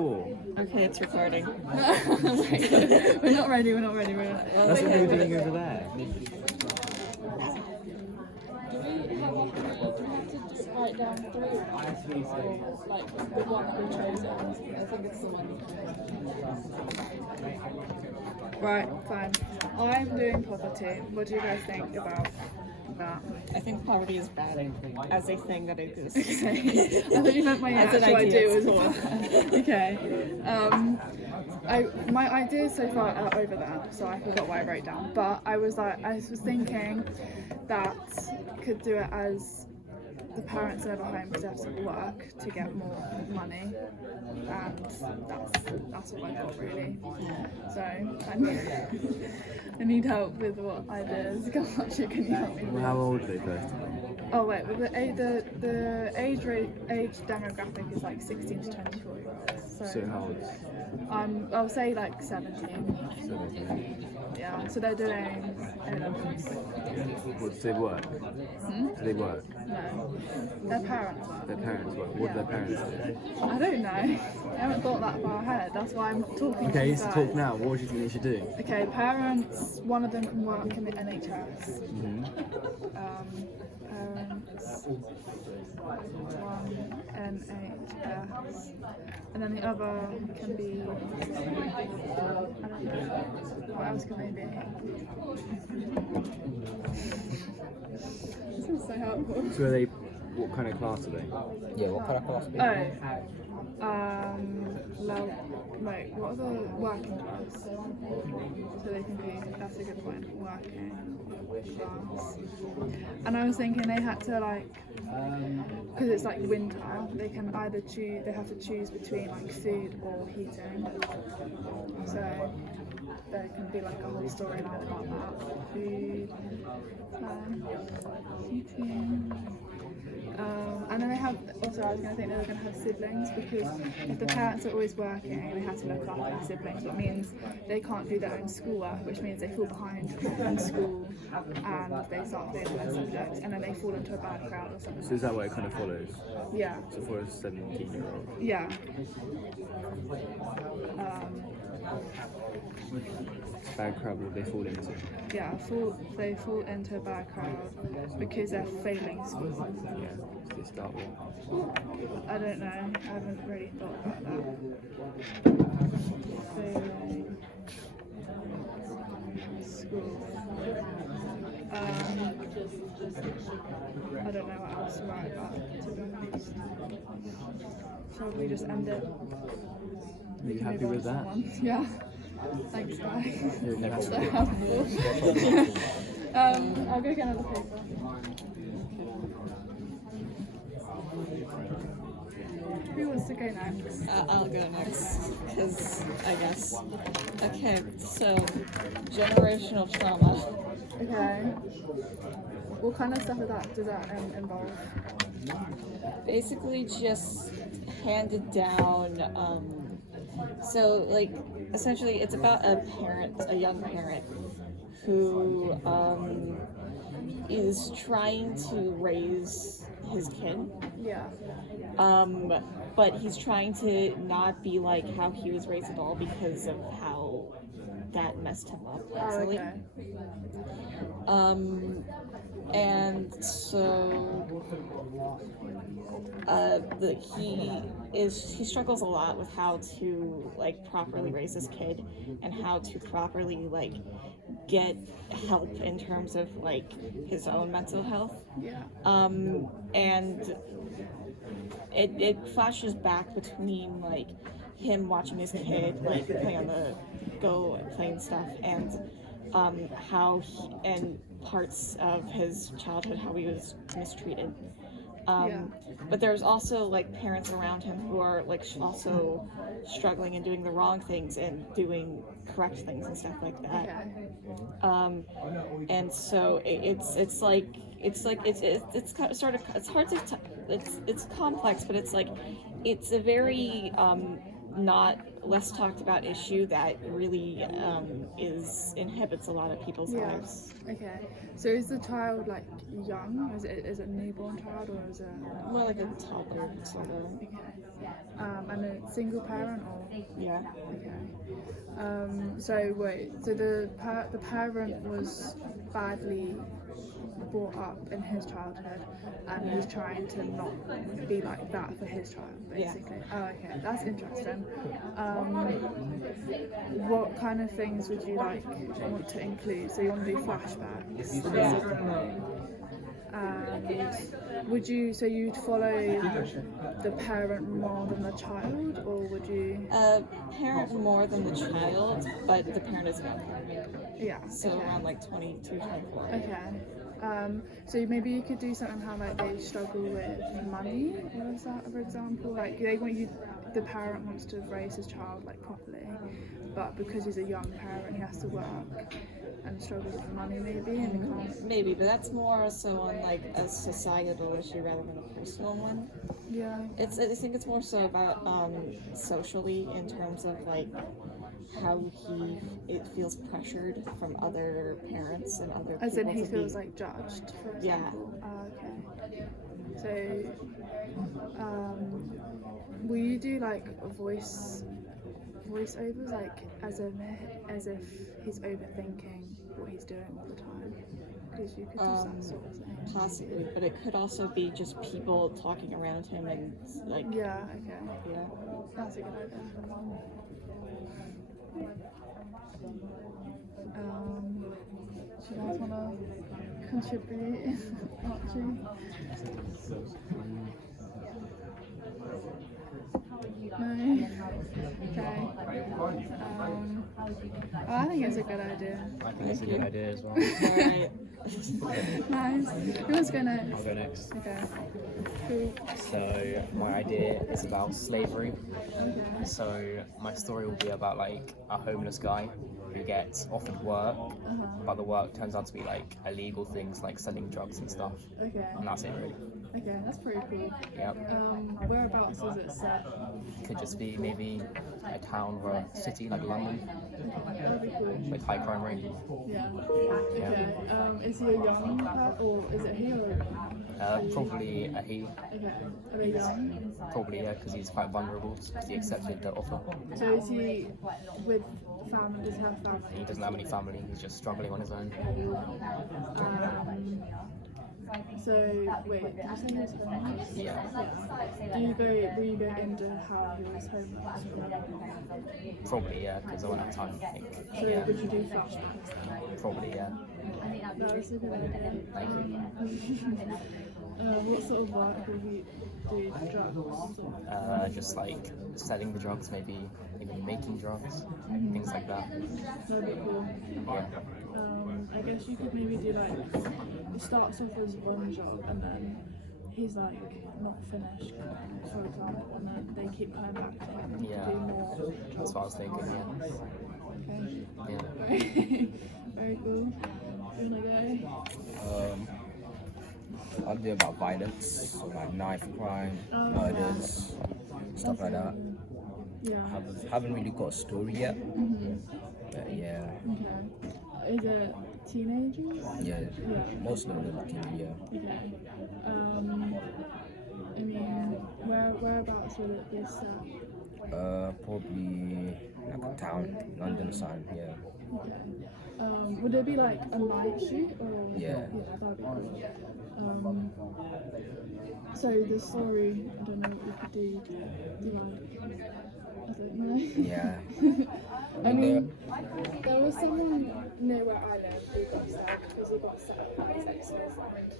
before. Okay, it's recording. We're not ready. That's what we were doing over there. Write down 3 or like the one that we chose. I think it's the one. Right, fine. I'm doing poverty. What do you guys think about that? I think poverty is bad as a thing that exists. Okay. I thought you meant my As an actual idea, idea it's was cool. okay. My ideas so far are over that, so I forgot what I wrote down. But I was thinking that could do it as the parents are at home because they have to work to get more money, and that's what I thought really. So I need help with what ideas. Can you help me? Well, how old are they first? Oh wait, well, the age demographic is like 16 to 24 year olds. So how old? I'll say like 17. 17. Yeah, so they're doing A-levels. What, do they work? Do they work? No, their parents work. Their parents work. What do their parents do? I don't know. I haven't thought that far ahead. That's why I'm talking to Okay, you so guys. talk now. What do you think they should do? Okay, parents, one of them can work in the NHS. Parents, one NHS. And then the other can be, I don't know, what else can they be? This is so helpful. So are they, what kind of class are they? Yeah, what kind of class? Wait, what are the working class? So they can be, that's a good point, working class. And I was thinking they had to like, because it's like winter, they can either choose, they have to choose between like food or heating. So there can be like a whole storyline about that. Food, heating. And then they have, also I was going to think they were going to have siblings, because if the parents are always working, they have to look after their siblings, but means they can't do their own schoolwork, which means they fall behind in school and they start failing their subjects, and then they fall into a bad crowd or something. So is that what it kind of follows? Yeah. So for a 17-year-old? Yeah. Bad crowd will they fall into? Yeah, they fall into a bad crowd because they're failing school. Yeah. So they start with. I don't know. I haven't really thought about that. Failing school. I don't know what else to write about, to be honest. Probably just end it. Are you happy with that? Yeah. Thanks, guys. You're happy So with it? helpful. I'll go get another paper. Who wants to go next? I'll go next, because I guess. Okay, so generational trauma. Okay. What kind of stuff does that involve? Basically just handed down, so like essentially it's about a young parent who is trying to raise his kid. Yeah. But he's trying to not be like how he was raised at all because of how that messed him up mentally. Oh, okay. And so he struggles a lot with how to like properly raise his kid and how to properly like get help in terms of like his own mental health. Yeah. And it flashes back between like him watching his kid like play on the go and playing stuff, and how and parts of his childhood how he was mistreated. But there's also like parents around him who are like also struggling and doing the wrong things and doing correct things and stuff like that. And so it's complex, but it's like it's a very not less talked about issue that really inhibits a lot of people's Yeah. lives. Okay. So is the child like young? Is it a newborn child or is it? More like a toddler, sort of. Okay. And a single parent or? Yeah. Okay. So wait. So the parent was badly brought up in his childhood, and he's trying to not be like that for his child, basically. Oh, okay. That's interesting. What kind of things would you like want to include? So you want to do flashbacks? Yeah. And would you? So you'd follow the parent more than the child, or would you? Parent more than the child, but the parent is young. Yeah. So okay. around like 22, 24. Okay. So maybe you could do something how like they struggle with money, or is that, for example, like they want you, the parent wants to raise his child like properly, but because he's a young parent, he has to work and struggle with money maybe, and he can't. Maybe, but that's more so on like a societal issue rather than a personal one. Yeah. I think it's more so about socially in terms of like how it feels pressured from other parents and other As people in he to feels be, like judged, for Yeah. example. Okay. So, will you do like voiceovers, like as if he's overthinking what he's doing all the time? Because you could do that sort of thing. possibly, but it could also be just people talking around him and like Yeah. Okay. yeah. That's a good idea. Do you guys want to contribute, Archie? No? Okay. I think it's a good idea. I think it's a good idea as well. Alright. Nice. Who wants to go next? I'll go next. Okay. Cool. So my idea is about slavery. Okay. So my story will be about like a homeless guy who gets offered work, but the work turns out to be like illegal things like selling drugs and stuff. Okay. And that's it really. Okay, that's pretty cool. Yep. Whereabouts is it set? Could just be maybe a town or a city like London That'd be cool. with high crime rate. Yeah. Okay. Is he a young person, or is it he or? Probably a he. Okay. Are they young? Probably yeah, because he's quite vulnerable because he accepted the offer. So is he with family? Does he have family? He doesn't have any family. He's just struggling on his own. So wait, did you say he was homeless? Yeah. Will you go into how he was homeless? Probably yeah, because I won't have time. I think. So Yeah. would you do flashbacks? Probably yeah. No, that's a good idea. Thank you. What sort of work will you do? Drugs? Just like selling the drugs, maybe even making drugs, things like that. That'd be cool. Yeah. I guess you could maybe do like, it starts off as one job and then he's like not finished, for example, and then they keep coming back to him Yeah. to do more. That's what I was thinking. Okay. Yeah. Very cool. You wanna go? I'll do about violence, so like knife crime, Oh, murders, stuff like that. Yeah. Haven't really got a story yet. But yeah, Okay. Is it teenagers? yeah, Yeah. most of them are TV, yeah. Okay. I mean, whereabouts will it be set? Probably like a town, London or something, yeah. Okay. Would it be like a night shoot or? Yeah. That'd be cool. So the story, I don't know what you could do. I don't know. Yeah. I mean, there was someone near where I live who got stabbed because he got stabbed by his ex-girlfriend.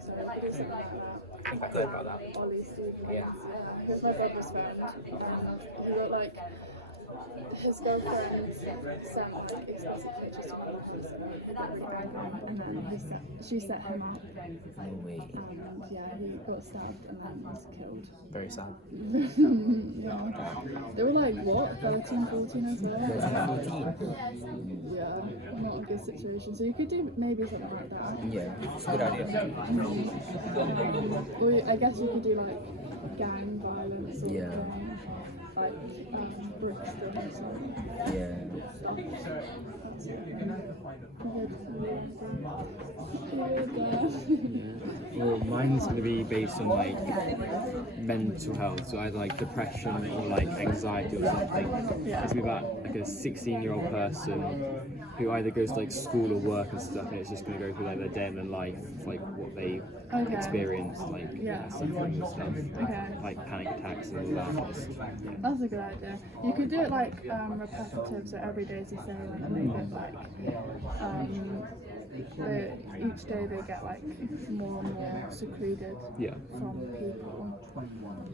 So it is something like that. I think I heard about that. Ollie Stevens. Yeah. He was my brother's friend. He wrote like his girlfriend sent like explicit pictures to my office and then she set him up. No way. And yeah, he got stabbed and then was killed. Very sad. Yeah. They were like, what, 13, 14 as well? 14. Yeah, not a good situation. So you could do maybe something like that. Yeah, it's a good idea. Or I guess you could do like gang violence or Yeah. like Brixton or something. Yeah. Well, mine's going to be based on like mental health, so either like depression or like anxiety or something. It's going to be about like a 16-year-old person who either goes to like school or work and stuff, and it's just going to go through like their day in their life, like what they Okay. experience, like suffering and stuff, Okay. like panic attacks and all that. Just, yeah. That's a good idea. You could do it like repetitive, so every day, as you say, like make it like each day they get like more and more secluded Yeah. from people.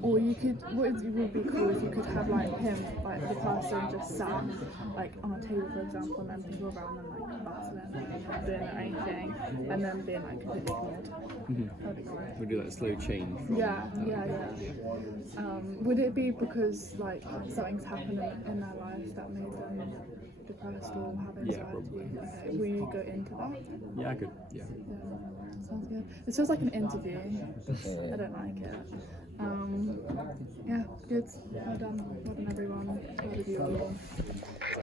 Or you could, what would be cool if you could have like him, like the person just sat like on a table, for example, and then people around them like battling, not doing anything, and then being like completely ignored. That'd be great. We'll do that slow change. From, Yeah. Would it be because like something's happened in their life that made them depressed or have anxiety? Yeah, probably. Okay. Will you go into that? Yeah, I could. Yeah. Yeah. Sounds good. It feels like an interview. I don't like it. Yeah, good. Well done everyone.